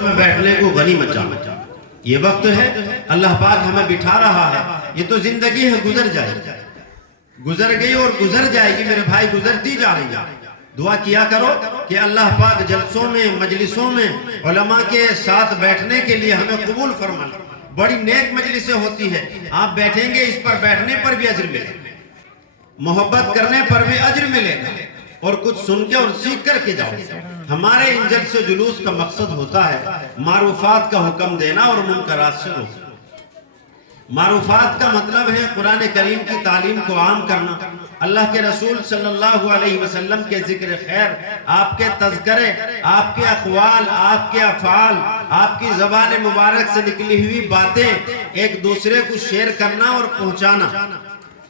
میں بیٹھنے کو غنیمت جانا. یہ وقت ہے اللہ پاک ہمیں بٹھا رہا ہے. یہ تو زندگی ہے، گزر جائے گی، گزر گئی اور گزر جائے گی میرے بھائی، گزرتی جا رہی ہے. دعا کیا کرو کہ اللہ پاک جلسوں میں مجلسوں میں علماء کے ساتھ بیٹھنے کے لیے ہمیں قبول فرمائے. بڑی نیک مجلسیں ہوتی ہے، آپ بیٹھیں گے، اس پر بیٹھنے پر بھی اجر ملے گا، محبت کرنے پر بھی اجر ملے گا، اور کچھ سن کے اور سیکھ کر کے جاؤ. ہمارے ان جلسے جلوس کا مقصد ہوتا ہے معروفات کا حکم دینا اور منکرات سے روکنا. معروفات کا مطلب ہے قرآن کریم کی تعلیم کو عام کرنا، اللہ کے رسول صلی اللہ علیہ وسلم کے ذکر خیر، آپ کے تذکرے، آپ کے اقوال، آپ کے افعال، آپ کی زبان مبارک سے نکلی ہوئی باتیں ایک دوسرے کو شیئر کرنا اور پہنچانا.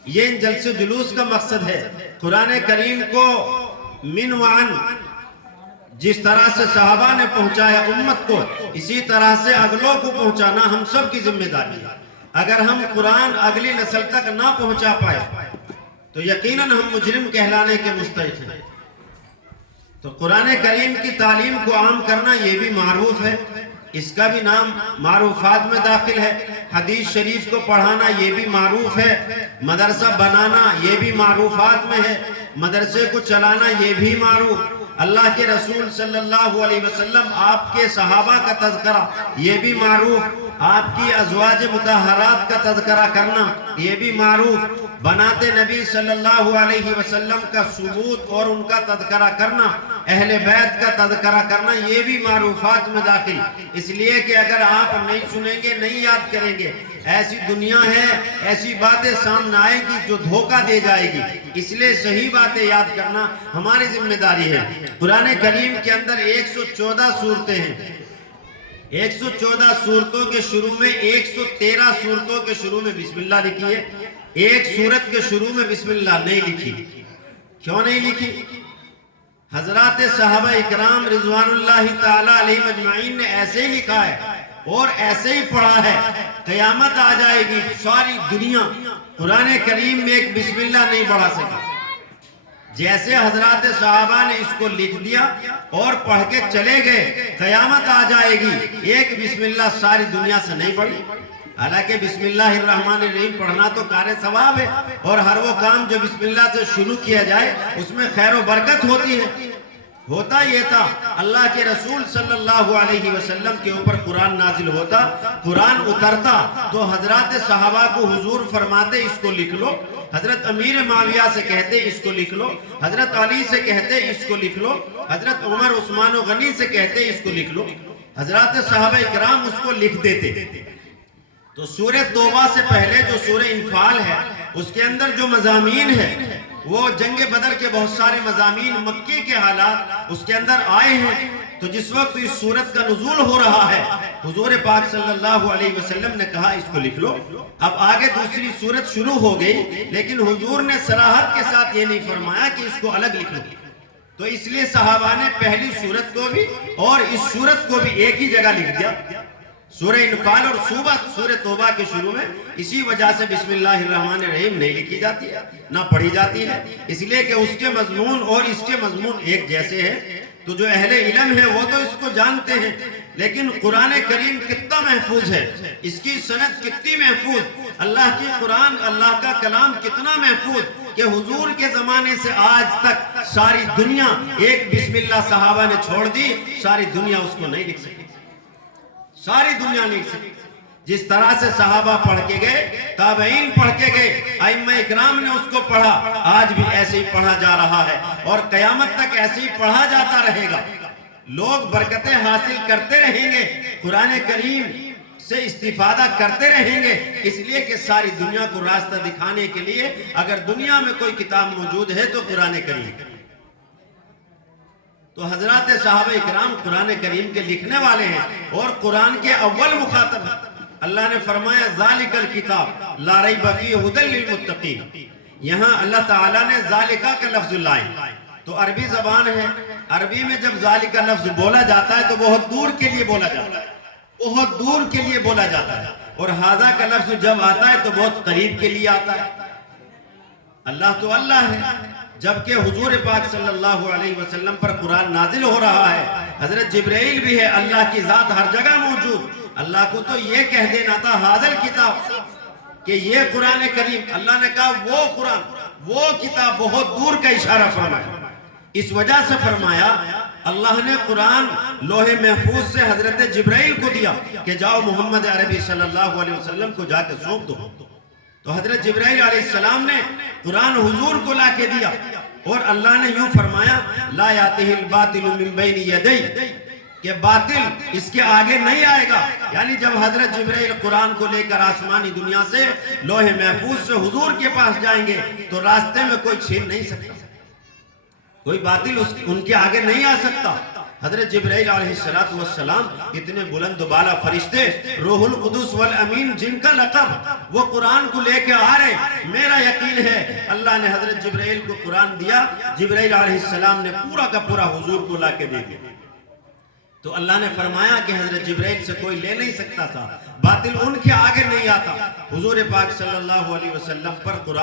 یہ ان جلسے جلوس کا مقصد ہے. قرآن کریم کو من وعن جس طرح سے صحابہ نے پہنچایا امت کو، اسی طرح سے اگلوں کو پہنچانا ہم سب کی ذمہ داری ہے. اگر ہم قرآن اگلی نسل تک نہ پہنچا پائے تو یقیناً ہم مجرم کہلانے کے مستحق ہیں. تو قرآن کریم کی تعلیم کو عام کرنا یہ بھی معروف ہے، اس کا بھی نام معروفات میں داخل ہے. حدیث شریف کو پڑھانا یہ بھی معروف ہے، مدرسہ بنانا یہ بھی معروفات میں ہے، مدرسے کو چلانا یہ بھی معروف. اللہ کے رسول صلی اللہ علیہ وسلم، آپ کے صحابہ کا تذکرہ یہ بھی معروف، آپ کی ازواج مطہرات کا تذکرہ کرنا یہ بھی معروف، بناتے نبی صلی اللہ علیہ وسلم کا ثبوت اور ان کا تذکرہ کرنا، اہل بیت کا تذکرہ کرنا یہ بھی معروفات میں داخل. اس لیے کہ اگر آپ نہیں سنیں گے، نہیں یاد کریں گے، ایسی دنیا ہے، ایسی باتیں سامنے آئے گی جو دھوکہ دے جائے گی. اس لیے صحیح باتیں یاد کرنا ہماری ذمہ داری ہے. قرآن کریم کے اندر 114 صورتیں ہیں. 114 صورتوں کے شروع میں 113 صورتوں کے شروع میں بسم اللہ لکھی ہے. ایک صورت کے شروع میں بسم اللہ نہیں لکھی. کیوں نہیں لکھی؟ حضرات صحابہ اکرام رضوان اللہ تعالی علیہ مجمعین نے ایسے ہی لکھا ہے اور ایسے ہی پڑھا ہے. قیامت آ جائے گی، ساری دنیا قرآن کریم میں ایک بسم اللہ نہیں پڑھا سکے. جیسے حضرات صحابہ نے اس کو لکھ دیا اور پڑھ کے چلے گئے، قیامت آ جائے گی، ایک بسم اللہ ساری دنیا سے نہیں پڑھی. حالانکہ بسم اللہ الرحمن الرحیم پڑھنا تو کار ثواب ہے، اور ہر وہ کام جو بسم اللہ سے شروع کیا جائے اس میں خیر و برکت ہوتی ہے. ہوتا یہ تھا، اللہ کے رسول صلی اللہ علیہ وسلم کے اوپر قرآن نازل ہوتا، قرآن اترتا تو حضرات صحابہ کو حضور فرماتے اس کو لکھ لو، حضرت امیر معاویہ سے کہتے اس کو لکھ لو، حضرت علی سے کہتے اس کو لکھ لو، حضرت عمر عثمان و غنی سے کہتے اس کو لکھ لو. حضرات صحابہ اکرام اس کو لکھ دیتے. تو سورہ توبہ سے پہلے جو سورہ انفال ہے اس کے اندر جو مضامین ہیں وہ جنگ بدر کے بہت سارے مضامین، مکی کے حالات اس کے اندر آئے ہیں. تو جس وقت اس سورت کا نزول ہو رہا ہے حضور پاک صلی اللہ علیہ وسلم نے کہا اس کو لکھ لو. اب آگے دوسری سورت شروع ہو گئی، لیکن حضور نے صراحت کے ساتھ یہ نہیں فرمایا کہ اس کو الگ لکھ لو. تو اس لیے صحابہ نے پہلی سورت کو بھی اور اس سورت کو بھی ایک ہی جگہ لکھ دیا. سورہ انفال اور سورہ توبہ کے شروع میں اسی وجہ سے بسم اللہ الرحمن الرحیم نہیں لکھی جاتی ہے، نہ پڑھی جاتی ہے، اس لیے کہ اس کے مضمون اور اس کے مضمون ایک جیسے ہیں. تو جو اہل علم ہے وہ تو اس کو جانتے ہیں، لیکن قرآن کریم کتنا محفوظ ہے، اس کی سند کتنی محفوظ، اللہ کی قرآن، اللہ کا کلام کتنا محفوظ کہ حضور کے زمانے سے آج تک ساری دنیا ایک بسم اللہ صحابہ نے چھوڑ دی، ساری دنیا اس کو نہیں لکھ سکی، ساری دنیا نہیں لکھ سکی. جس طرح سے صحابہ پڑھ کے گئے، تابعین پڑھ کے گئے، ائمہ اکرام نے اس کو پڑھا، آج بھی ایسے ہی پڑھا جا رہا ہے اور قیامت تک ایسے ہی پڑھا جاتا رہے گا. لوگ برکتیں حاصل کرتے رہیں گے، قرآن کریم سے استفادہ کرتے رہیں گے، اس لیے کہ ساری دنیا کو راستہ دکھانے کے لیے اگر دنیا میں کوئی کتاب موجود ہے تو قرآن کریم. تو حضرات صحابہ اکرام قرآن کریم کے لکھنے والے ہیں اور قرآن کے اول مخاطب ہیں. اللہ نے فرمایا ذالک الکتاب لا ریب فیہ ھدی للمتقین. یہاں اللہ تعالیٰ نے ذالکہ کا لفظ لائے تو عربی زبان ہے، عربی میں جب ذالکہ لفظ بولا جاتا ہے تو بہت دور کے لیے بولا جاتا ہے، بہت دور کے لیے بولا جاتا ہے. اور ھذا کا لفظ جب آتا ہے تو بہت قریب کے لیے آتا ہے. اللہ تو اللہ ہے، جبکہ حضور پاک صلی اللہ علیہ وسلم پر قرآن نازل ہو رہا ہے، حضرت جبرائیل بھی ہے، اللہ کی ذات ہر جگہ موجود۔ اللہ کو تو یہ کہہ دینا تھا حاضر کتاب، کہ یہ قرآن کریم، اللہ نے کہا وہ قرآن، وہ کتاب، بہت دور کا اشارہ فرمایا۔ اس وجہ سے فرمایا اللہ نے قرآن لوح محفوظ سے حضرت جبرائیل کو دیا کہ جاؤ محمد عربی صلی اللہ علیہ وسلم کو جا کے سونپ دو۔ تو حضرت جبرائیل علیہ السلام نے قرآن حضور کو لا کے دیا، اور اللہ نے یوں فرمایا لا یاتہ الباطل من بین یدیہ، کہ باطل اس کے آگے نہیں آئے گا۔ یعنی جب حضرت جبرائیل قرآن کو لے کر آسمانی دنیا سے لوح محفوظ سے حضور کے پاس جائیں گے تو راستے میں کوئی چھین نہیں سکتا، کوئی باطل ان کے آگے نہیں آ سکتا۔ حضرت جبرائیل علیہ السلام اتنے بلند و بالا فرشتے، روح القدس والامین جن کا لقب، وہ قرآن کو لے کے آ رہے۔ میرا یقین ہے اللہ نے حضرت جبرائیل کو قرآن دیا، جبرائیل علیہ السلام نے پورا کا پورا حضور کو لا کے دے دیا۔ تو اللہ نے فرمایا کہ حضرت جبرائیل سے کوئی لے نہیں سکتا تھا، باطل ان کے آگے نہیں آتا۔ حضور پاک صلی اللہ علیہ وسلم پر قرآن